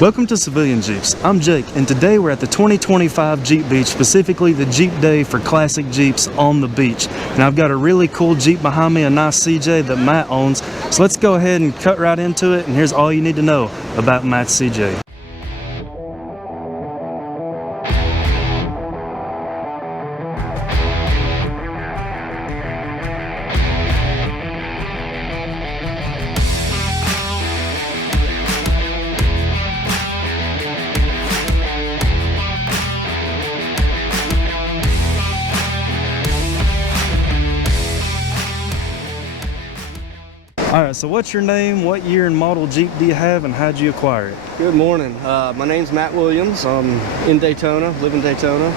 Welcome to Civilian Jeeps. I'm Jake, and today we're at the 2025 Jeep Beach, specifically the Jeep Day for classic Jeeps on the beach. And I've got a really cool Jeep behind me, a nice CJ that Matt owns. So let's go ahead and cut right into it, and here's all you need to know about Matt's CJ. Alright, so what's your name, what year and model Jeep do you have, and how'd you acquire it? Good morning. My name's Matt Williams. I'm in Daytona, live in Daytona.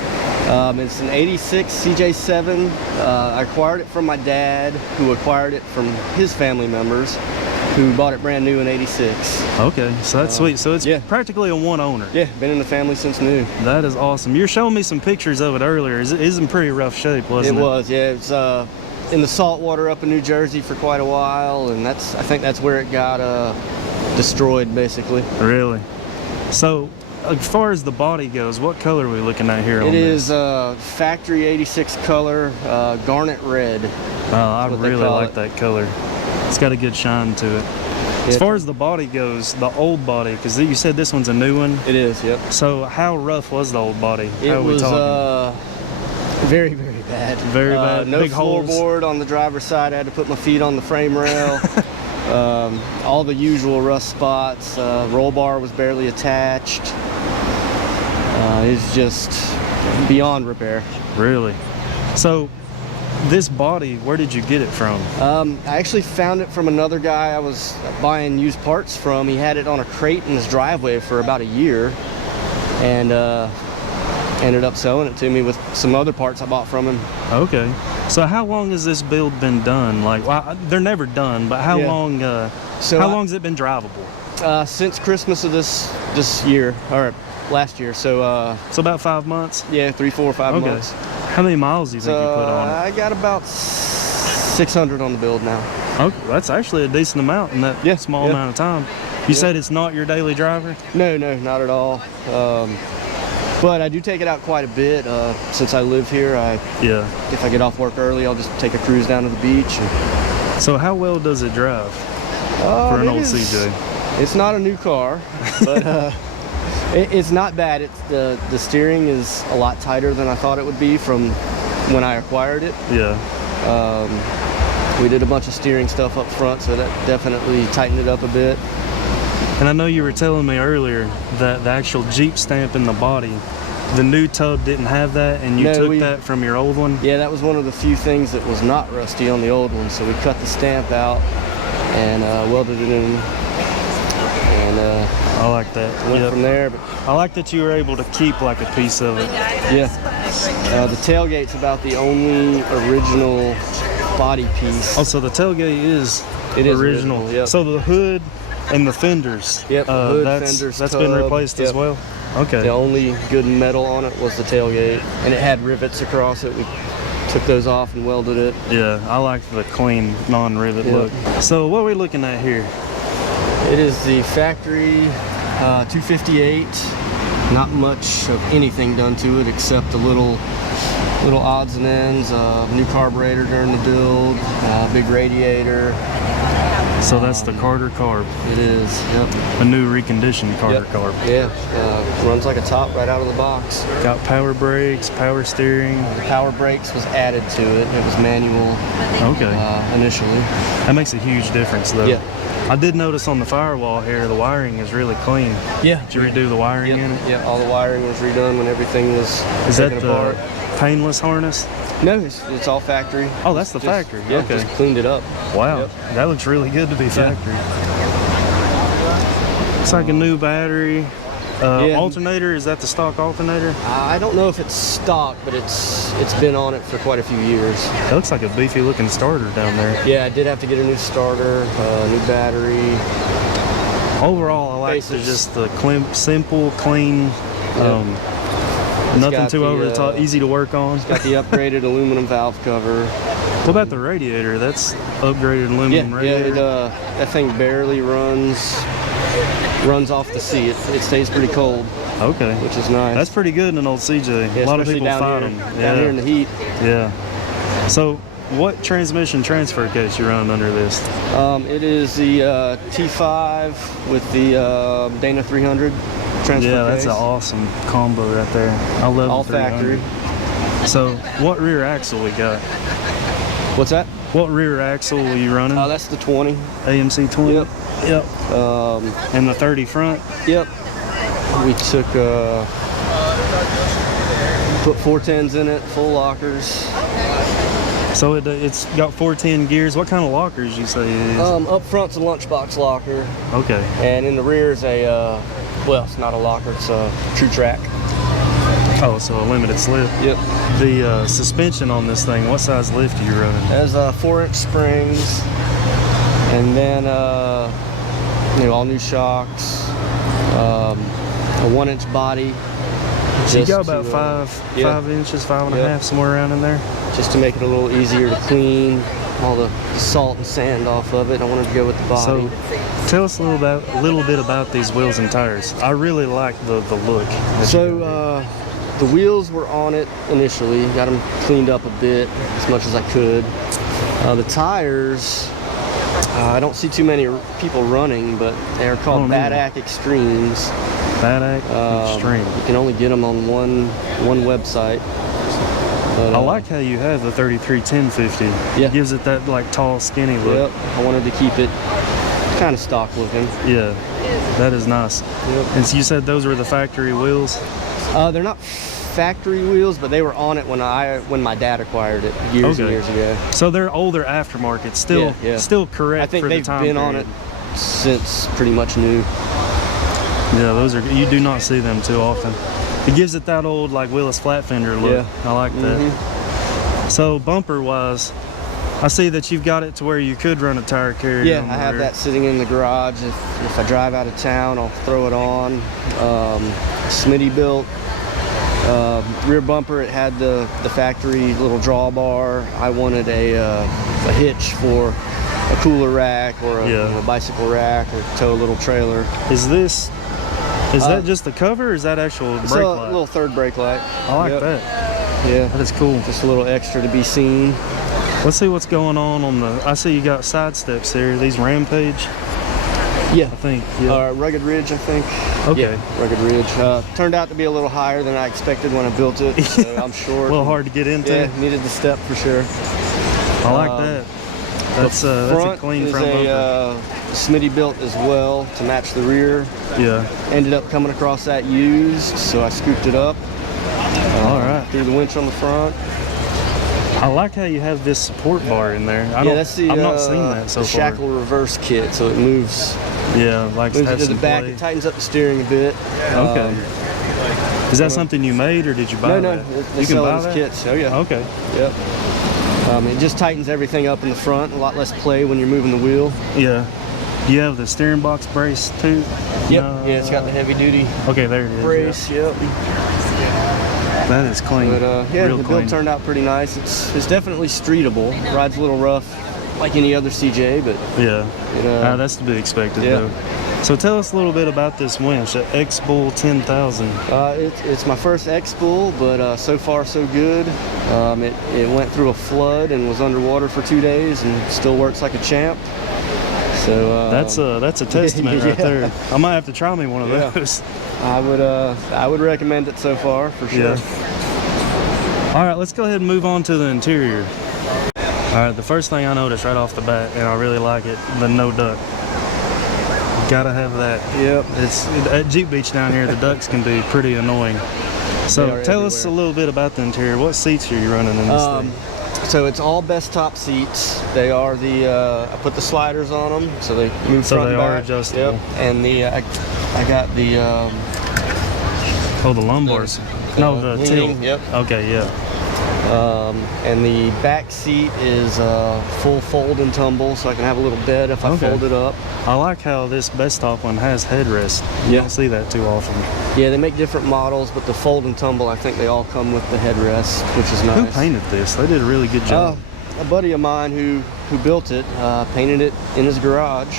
It's an 86 CJ7. I acquired it from my dad, who acquired it from his family members, who bought it brand new in 86. Okay, so that's sweet. So it's practically a one owner. Yeah, been in the family since new. That is awesome. You were showing me some pictures of it earlier. It's in pretty rough shape, wasn't it? It was, yeah. It's in the salt water up in New Jersey for quite a while, and I think that's where it got destroyed, basically. Really? So, as far as the body goes, what color are we looking at here? It is factory 86 color, garnet red. Oh, I really like that color. It's got a good shine to it. As far as the body goes, the old body, because you said this one's a new one. It is, yep. So how rough was the old body? It was very, very bad. Very bad. No big floorboard on the driver's side. I had to put my feet on the frame rail. All the usual rust spots. Roll bar was barely attached. It's just beyond repair. Really? So this body, where did you get it from? I actually found it from another guy I was buying used parts from. He had it on a crate in his driveway for about a year, and ended up selling it to me with some other parts I bought from him. Okay. So how long has this build been done? Like, well, they're never done, but how long? How long has it been drivable? Since Christmas of this year, or last year. So about 5 months. Yeah, 3, 4, 5 months. How many miles do you think you put on it? I got about 600 on the build now. Okay, that's actually a decent amount in that small amount of time. You said it's not your daily driver? No, not at all. But I do take it out quite a bit. Since I live here, if I get off work early, I'll just take a cruise down to the beach. So how well does it drive for an old CJ? It's not a new car, but it's not bad. The steering is a lot tighter than I thought it would be from when I acquired it. Yeah. We did a bunch of steering stuff up front, so that definitely tightened it up a bit. And I know you were telling me earlier that the actual Jeep stamp in the body, the new tub didn't have that, and you took that from your old one? Yeah, that was one of the few things that was not rusty on the old one, so we cut the stamp out and welded it in. And I like that. Went from there. But I like that you were able to keep like a piece of it. Yeah. The tailgate's about the only original body piece. Oh, so the tailgate is original. Yep. So the hood and the fenders, that's been replaced as well? Okay. The only good metal on it was the tailgate, and it had rivets across it. We took those off and welded it. Yeah, I like the clean, non-rivet look. So what are we looking at here? It is the factory 258. Not much of anything done to it except a little odds and ends. New carburetor during the build, big radiator. So that's the Carter carb. It is, yep. A new reconditioned Carter carb. Yeah, runs like a top right out of the box. Got power brakes, power steering. The power brakes was added to it. It was manual initially. That makes a huge difference though. Yeah. I did notice on the firewall here, the wiring is really clean. Yeah. Did you redo the wiring in it? Yeah, all the wiring was redone when everything was taken apart. Painless harness? No, it's all factory. Oh, that's the factory. Yeah, okay. Just cleaned it up. Wow, that looks really good to be factory. It's like a new battery. Alternator, is that the stock alternator? I don't know if it's stock, but it's been on it for quite a few years. It looks like a beefy looking starter down there. Yeah, I did have to get a new starter, new battery. Overall, I like just the simple, clean, nothing too over the top, easy to work on. It's got the upgraded aluminum valve cover. What about the radiator? That's upgraded aluminum radiator. Yeah, that thing barely runs. runs off the seat. It stays pretty cold, Okay. which is nice. That's pretty good in an old CJ. Yeah, A lot of especially people fight down them. here, down here in the heat. Yeah. So, what transmission transfer case you running under this? It is the T5 with the Dana 300 transfer Yeah, that's case. an awesome combo right there. I love All the 300. factory. So, what rear axle we got? What's that? What rear axle are you running? That's the 20. AMC 20? Yep. Yep. And the 30 front? Yep. We took put 410s in it, full lockers. So it's got 410 gears. What kind of lockers you say it is? Up front's a lunchbox locker, Okay. and in the rear is a well, it's not a locker, it's a true track. Oh, so a limited slip. Yep. The suspension on this thing, what size lift are you running? It has 4-inch springs, and then all new shocks, a 1-inch body. So you got just about to, 5 inches, 5.5, Yep. somewhere around in there. just to make it a little easier to clean all the salt and sand off of it. I wanted to go with the body. So tell us a little bit about these wheels and tires. I really like the look. So the wheels were on it initially. Got them cleaned up a bit as much as I could. The tires, I don't see too many people running, but they're called Bad Ack Extremes. Bad Ack Extreme. You can only get them on one website. But, I like how you have the 331050. Yeah. It gives it that like tall, skinny look. Yep. I wanted to keep it kind of stock looking. Yeah, that is nice. Yep. And so you said those were the factory wheels? They're not factory wheels, but they were on it when my dad acquired it years and years ago. So they're older aftermarket, still Yeah. still correct I think for the they've time been on period. it since pretty much new. Yeah, those are, you do not see them too often. It gives it that old like Willis flat fender look. Yeah. I like that. So bumper wise, I see that you've got it to where you could run a tire carrier. Yeah, on the I have rear. that sitting in the garage. If I drive out of town, I'll throw it on. Smitty built rear bumper. It had the factory little drawbar. I wanted a hitch for a cooler rack or a bicycle rack, or tow a little trailer. Is that just the cover, or is that actual brake a light? little third brake light. I like Yep. that. Yeah, That is cool. just a little extra to be seen. Let's see what's going on the. I see you got side steps here. These Rampage, Yeah. I think. Yeah. Rugged Ridge, I think. Okay. Yeah, Rugged Ridge. Turned out to be a little higher than I expected when I built it. So I'm A short. little hard to get into. Yeah, needed the step for sure. I like that. That's a clean front is bumper. a Smitty built as well to match the rear. Yeah. Ended up coming across that used, so I scooped it up. All right. Threw the winch on the front. I like how you have this support bar in there. Yeah, that's the I've not seen that so the far. shackle reverse kit, so it moves Yeah, like moves it have to the some back. play. It tightens up the steering a bit. Okay. Is that something you made, or did you buy No, that? they You can sell buy those that? kits. Oh yeah. Okay. Yep. It just tightens everything up in the front. A lot less play when you're moving the wheel. Yeah. Do you have the steering box brace too? Yep. No. Yeah, it's got the heavy duty Okay, there it is. brace. Yep. Yeah. That is clean. But yeah, Real the clean. build turned out pretty nice. It's definitely streetable. Rides a little rough, like any other CJ, but Yeah. it, That's to be expected yeah. though. So tell us a little bit about this winch, the X-Bull 10,000. it's my first X-Bull, but so far so good. It went through a flood and was underwater for 2 days and still works like a champ. So That's a testament right yeah. there. I might have to try me one of Yeah. those. I would recommend it so far for sure. Yeah. All right, let's go ahead and move on to the interior. All right, the first thing I noticed right off the bat, and I really like it, the no duck. Gotta have that. Yep. It's at Jeep Beach down here. The ducks can be pretty annoying. So They are tell us a everywhere. little bit about the interior. What seats are you running in this thing? So it's all best top seats. They are I put the sliders on them, so they move So front they and are back. adjustable. Yep. And I got the Oh, the lumbars. No, the leaning, tilt. yep. Okay, yeah. And the back seat is full fold and tumble, so I can have a little bed if I Okay. fold it up. I like how this best top one has headrest. You Yeah. don't see that too often. Yeah, they make different models, but the fold and tumble, I think they all come with the headrest, which is nice. Who painted this? They did a really good job. A buddy of mine who built it, painted it in his garage.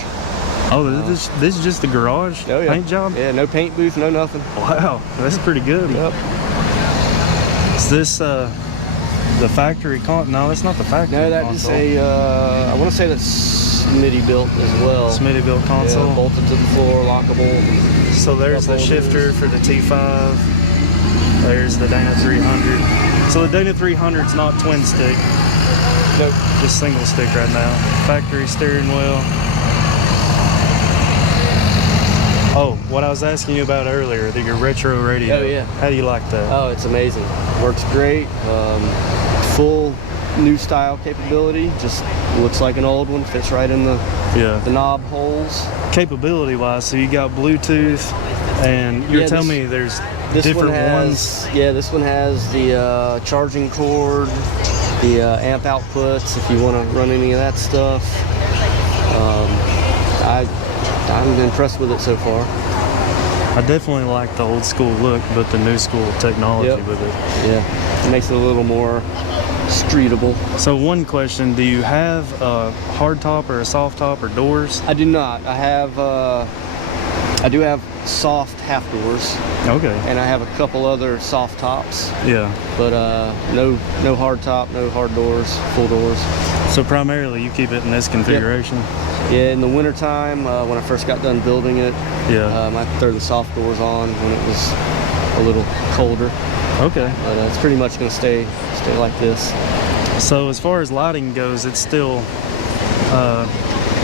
Oh, this is just the garage Oh, yeah. paint job? Yeah, no paint booth, no nothing. Wow, that's pretty good. Yep. Is this the factory no, that's not the factory No, that console. is I want to say that's Smitty built as well. Smitty built console. Yeah, bolted to the floor, lockable. So there's the shifter for the T5. There's the Dana 300. So the Dana 300's not twin stick, Nope. just single stick right now. Factory steering wheel. Oh, what I was asking you about earlier, your retro radio. Oh, yeah. How do you like that? Oh, it's amazing. Works great. Full new style capability. Just looks like an old one. Fits right in the Yeah. knob holes. Capability wise, so you got Bluetooth, and you're Yeah, telling this- me there's This different one has, ones. Yeah, this one has the charging cord, the amp outputs if you want to run any of that stuff. I'm impressed with it so far. I definitely like the old school look, but the new school technology Yep. with it. Yeah, it makes it a little more streetable. So one question, do you have a hard top or a soft top or doors? I do not. I do have soft half doors, Okay. and I have a couple other soft tops, Yeah. but no hard top, no hard doors, full doors. So primarily you keep it in this configuration? Yeah, in the wintertime, when I first got done building it, Yeah. I throw the soft doors on when it was a little colder, Okay. but it's pretty much going to stay like this. So as far as lighting goes, it's still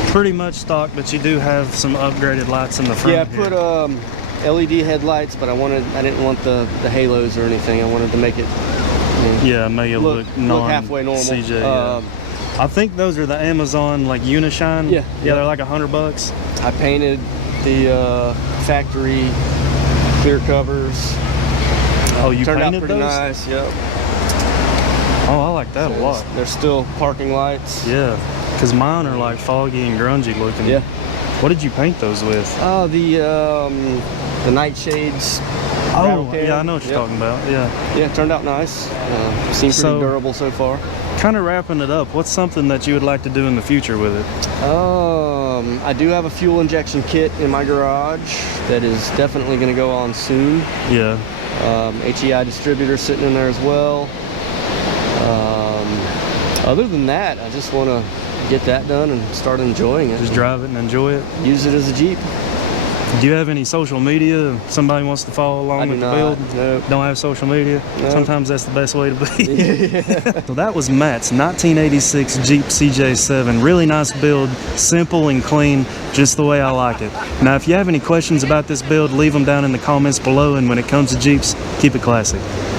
pretty much stock, but you do have some upgraded lights in the front. Yeah, I here. put LED headlights, but I didn't want the halos or anything. I wanted to make it Yeah, make it look halfway normal. CJ. Yeah. I think those are the Amazon like Unishine. Yeah, Yeah, they're like $100. I painted the factory clear covers. Oh, you turned out painted pretty those? nice. Yep. Oh, I like that a lot. They're still parking lights. Yeah, because mine are like foggy and grungy looking. Yeah. What did you paint those with? Oh, the nightshades. Oh, rattle can. yeah, I know what you're Yep. talking about. Yeah. Yeah, it turned out nice. Seemed pretty So- durable so far. Kind of wrapping it up, what's something that you would like to do in the future with it? I do have a fuel injection kit in my garage that is definitely going to go on soon. Yeah. HEI distributor sitting in there as well. Other than that, I just want to get that done and start enjoying it. Just drive it and enjoy it. Use it as a Jeep. Do you have any social media? If somebody wants to follow along I do with the not. build? Nope. Don't have social media? Nope. Sometimes that's the best way to be. So that was Matt's 1986 Jeep CJ7. Really nice build, simple and clean, just the way I like it. Now, if you have any questions about this build, leave them down in the comments below. And when it comes to Jeeps, keep it classic.